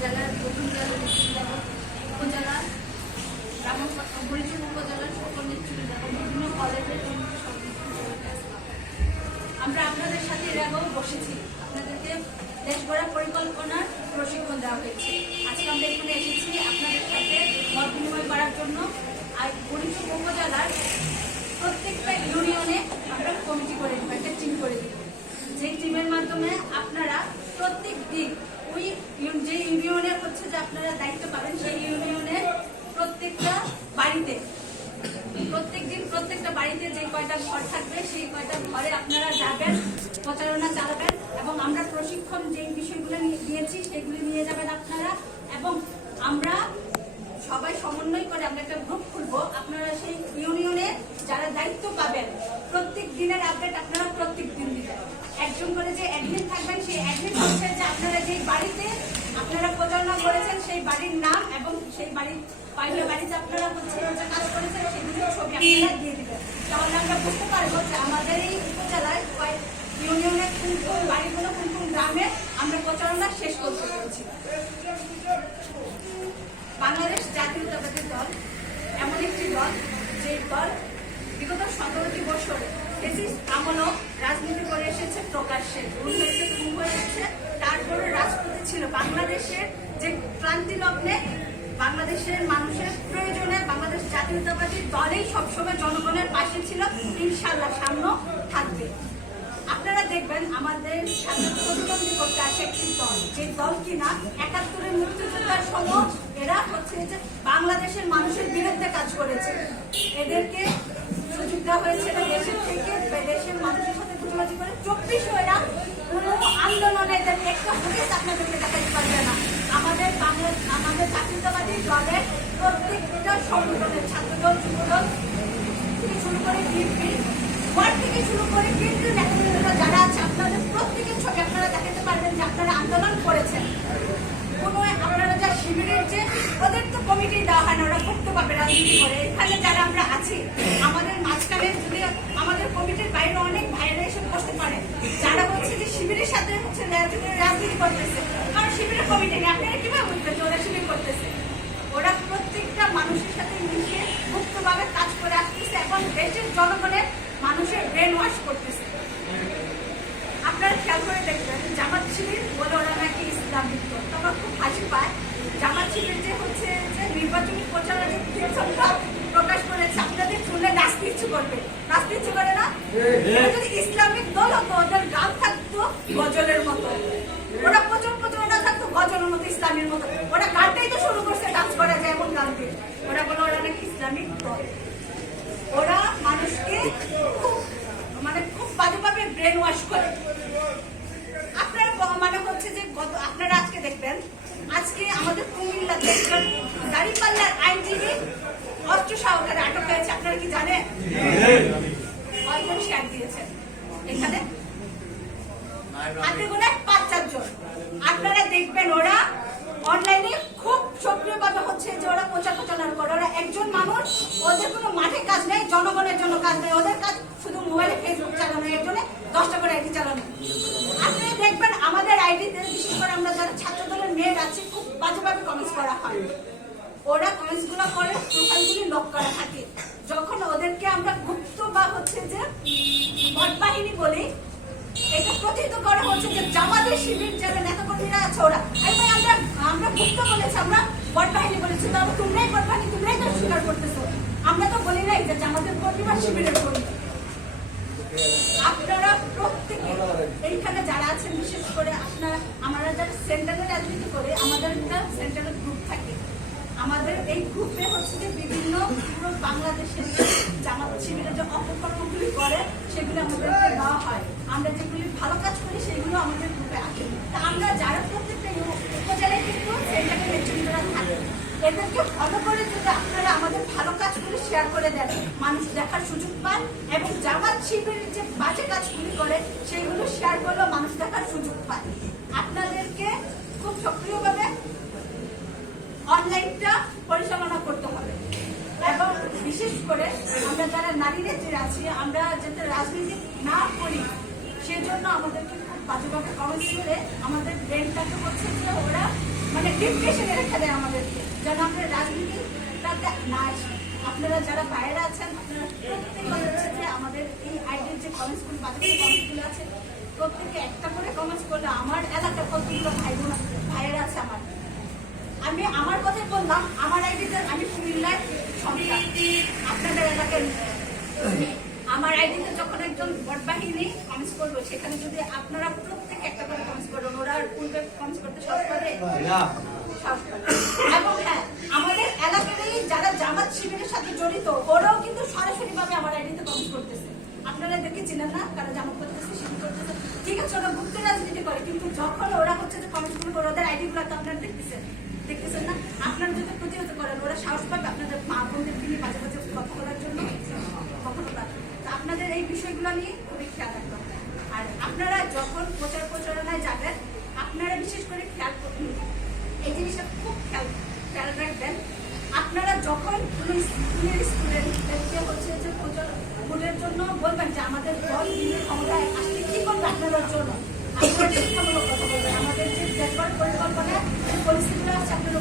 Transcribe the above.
জেলার উপজেলা উপজেলার সকল নেতৃবৃন্দ এবং বিভিন্ন কলেজের আমরা আপনাদের সাথে এর আগেও বসেছি, আপনাদেরকে দেশ গড়ার পরিকল্পনার প্রশিক্ষণ দেওয়া হয়েছে। আজকে আমরা এখানে এসেছি আপনাদের সাথে মত বিনিময় করার জন্য। আর ফরিদপুর উপজেলার প্রত্যেকটা ইউনিয়নে আমরা কমিটি করে দিব, একটা টিম করে দিব, যে টিমের মাধ্যমে আপনারা প্রত্যেক দিন ওই যে ইউনিয়নে হচ্ছে যে আপনারা দায়িত্ব পাবেন, সেই ইউনিয়নের প্রত্যেকটা বাড়িতে প্রত্যেকদিন প্রত্যেকটা বাড়িতে যে কয়টা ঘর থাকবে সেই কয়টা ঘরে আপনারা যাবেন, প্রচারণা চালাবেন এবং আমরা প্রশিক্ষণ যে বিষয়গুলো দিয়েছি সেগুলি নিয়ে যাবেন আপনারা। এবং আমরা সবাই সমন্বয় করে আমরা একটা গ্রুপ খুলবো। আপনারা সেই ইউনিয়নে যারা দায়িত্ব পাবেন প্রত্যেক দিনের আপডেট আপনারা প্রত্যেক দিন দিবেন। একজন করে যে অ্যাডমিন থাকবেন, সেই অ্যাডমিন হচ্ছে যে আপনারা যে বাড়িতে আপনারা প্রচারণা করেছেন সেই বাড়ির নাম এবং সেই বাড়ির বাইরে বাড়িতে আপনারা হচ্ছে কাজ করেছেন সেগুলোর ছবি আপনারা দিয়ে দিবেন। তাহলে আমরা বুঝতে পারবো যে আমাদের এই উপজেলায় ইউনিয়নের কোন কোন বাড়িগুলো কোন কোন গ্রামে আমরা প্রচারণা শেষ করতে পেরেছি। বাংলাদেশ জাতীয়তাবাদী দল এমন একটি দল, যে দল বিগত 17টি বছর ফ্যাসিস্ট আমলও রাজনীতি করে এসেছে, প্রকাশ্যে খুন হয়ে এসেছে, তারপরে রাজপথে ছিল। বাংলাদেশের যে ক্রান্তি লগ্নে বাংলাদেশের মানুষের প্রয়োজনে বাংলাদেশ জাতীয়তাবাদী দলেই সবসময় জনগণের পাশে ছিল, ইনশাআল্লাহ সামনে থাকবে। আপনারা দেখবেন আমাদের সাথে প্রতিদ্বন্দ্বী করতে আসে একটি দল, যে দল কিনা ৭১-এর মুক্তিযোদ্ধার সময় এরা হচ্ছে যে বাংলাদেশের মানুষের বিরুদ্ধে কাজ করেছে। এদেরকে সুযোগ দেওয়া হয়েছিল দেশের থেকে, দেশের মানুষের সাথে গুজবাজি করে 24 এরা কোনো আন্দোলনে এদের একটা পুলিশ আপনাদেরকে দেখাতে পারবে না। আমাদের জাতীয়তাবাদী দলের প্রত্যেকটা সংগঠনের ছাত্রদল, যুবদল থেকে শুরু করে বিএনপি ওয়ার্ড থেকে শুরু করে কেন্দ্রীয় নেতৃবৃন্দরা যারা আছে আপনাদের প্রত্যেকের ছবি আপনারা দেখাতে পারবেন যে আপনারা আন্দোলন করেছেন। কোনো আপনারা যা শিবিরের যে ওদের তো কমিটি দেওয়া হয় না, ওরা করতে পারবে রাজনীতি করে। এখানে যারা আমরা আছি আমাদের মাঝখানে যদি আমাদের কমিটির বাইরে অনেক ভাইরা এসে বসতে পারে, যারা বলছে যে শিবিরের সাথে হচ্ছে রাজনীতি করতেছে, কারণ শিবিরের কমিটি নেই, আপনারা কিভাবে বুঝবেন যে ওরা শিবির করতেছে? ওরা প্রত্যেকটা মানুষের সাথে মিশে মুক্তভাবে কাজ করে আসতেছে এবং দেশের জনগণের মানুষের ব্রেন ওয়াশ করতেছে। আপনারা খেয়াল করে দেখবেন জামাত শিবির বলে ওরা নাকি ইসলামিক দল, আমার খুব হাসি পায়। জামাত শিবির যে হচ্ছে যে নির্বাচনী প্রচারের যে প্রকাশ করেছে আপনাদের শুনলে নাচতে ইচ্ছে করবে, নাচতে ইচ্ছে করে না? যদি ইসলামিক দল হতো ওদের গান থাকতো গজলের মতো, ওরা প্রচুর ওরা থাকতো গজলের মতো, ইসলামের মতো। ওরা গানটাই তো শুরু করছে ডান্স করা যায় এমন গান দিয়ে। ওরা বলে ওরা নাকি ইসলামিক দল। ওরা মানুষকে খুব বাজেভাবে ব্রেন ওয়াশ করে। আপনারা মানে হচ্ছে যে আপনারা আজকে দেখবেন, আজকে আমাদের কুমিল্লাতে দাঁড়িপাল্লার আইনজীবী অস্ত্র সহকারে আটক হয়েছে। আপনারা কি জানেন? কয়জন শেয়ার দিয়েছেন এখানে? হাতে গোনা ৫-৪ জন। আপনারা দেখবেন ওরা অনলাইনে খুব সক্রিয়ভাবে হচ্ছে যে ওরা প্রচারণা করে। ওরা একজন মানুষ, ওদের কোনো মাঠে কাজ নেই, জনগণের জন্য কাজ নেই, ওদের কাজ শুধু মোবাইলে ফেসবুক চালানো, একজনে 10টা করে আইডি চালানো। আপনি দেখবেন আমাদের আইডিতে বিশেষ করে আমরা যারা ছাত্র দলের মেয়ের আছে খুব বাজেভাবে কমেন্টস করা হয়। ওরা কমেন্টস গুলো করে প্রোফাইলগুলি লক করা থাকে। যখন ওদেরকে আমরা গুপ্ত বা হচ্ছে যে ভোট বাহিনী বলি, এটা প্রতিহিত করা হচ্ছে যে জামাতের শিবির যারা নেতাকর্মীরা আছে ওরা আমরা গুপ্ত বলেছি, আমরা ভোট বাহিনী বলেছি, তবে তোমরাই ভোট বাহিনী, তোমরাই তো স্বীকার করতেছো। আমরা তো বলি নাই যে জামাতের কর্মী বা শিবিরের কর্মী। আপনারা প্রত্যেকে এইখানে যারা আছেন, বিশেষ করে আপনারা আমরা যারা সেন্টারে রাজনীতি করে, আমাদের একটা সেন্টারের গ্রুপ থাকে। আমাদের এই গ্রুপে হচ্ছে যে বিভিন্ন পুরো বাংলাদেশের জামাত শিবিরের যে অপকর্মগুলি করে সেগুলো আমাদেরকে দেওয়া হয়। আমরা যেগুলি ভালো কাজ করি সেগুলো আমাদের গ্রুপে আসে। তা আমরা যারা প্রত্যেকটা উপজেলায় কিন্তু সেন্টারের নেতৃত্বরা থাকে, এদেরকে ফলো করে যদি আপনারা আমাদের ভালো কাজগুলো শেয়ার করে দেন, মানুষ দেখার সুযোগ পান, এবং জামাত শিবিরের যে বাজে কাজগুলি করে সেইগুলো শেয়ার করলেও মানুষ দেখার সুযোগ পায়। আপনাদেরকে খুব সক্রিয়ভাবে অনলাইনটা পরিচালনা করতে হবে, এবং বিশেষ করে আমরা যারা নারী নেত্রী আছি, আমরা যাতে রাজনীতি না করি সেজন্য আমাদেরকে খুব বাজেভাবে কমেন্টস করে আমাদের ব্রেনটাকে হচ্ছে যে ওরা মানে ডিপ্রেশনে রেখে দেয় আমাদেরকে, যেন আমরা রাজনীতিটাতে না আসি। আপনারা যারা বাইরে আছেন, আপনারা প্রত্যেকে হচ্ছে যে আমাদের এই আইডির যে কমেন্টসগুলো, বাজে কমেন্টসগুলো আছে, প্রত্যেকে একটা করে কমেন্টস করলে আমার এলাকার কতগুলো ভাইয়েরা আছে আমি আমার কথাই বললাম, আমার আইডিতে আমি কুমিল্লার সন্তান, আপনাদের এলাকার আমার আইডিতে যখন একজন ভোটবাহিনী কমেন্টস করবো, সেখানে যদি আপনারা প্রত্যেকে একটা করে কমেন্টস করবেন, ওরা পূর্বে কমেন্টস করতে সাহস পাবে। এবং হ্যাঁ, আমাদের এলাকারই যারা জামাত শিবিরের সাথে জড়িত, ওরাও কিন্তু সরাসরি ভাবে আমার আইডিতে কমেন্টস করতেছে। আপনারা দেখে চিনেন না কারা জামাত করতেছে, শিবির করতেছে, ঠিক আছে, ওরা গুপ্ত রাজনীতি করে, কিন্তু যখন ওরা হচ্ছে যে কমেন্টস গুলো করে, ওদের আইডি গুলো তো আপনারা দেখতেছেন না। আপনারা যদি প্রতিহত করেন, ওরা সাহস পাবে আপনাদের মা বোনদের নিয়ে বাজে বাজে কথা বলার জন্য, কখনো পাবে। আপনাদের এই বিষয়গুলো নিয়ে খুবই খেয়াল রাখতে হবে। আর আপনারা যখন প্রচারণায় যাবেন, আপনারা বিশেষ করে খেয়াল করবেন, এই জিনিসটা খুব খেয়াল রাখবেন। আপনারা যখন কোনো স্কুলের স্টুডেন্টদেরকে হচ্ছে যে ভোটের জন্য বলবেন যে আমাদের দল ক্ষমতায় আসলে কি করবে আপনাদের জন্য, আপনারা শিক্ষামূলক কথা বলবেন। আমাদের যে দেখবার পরিকল্পনা, যে পরিস্থিতিগুলো আছে আপনারা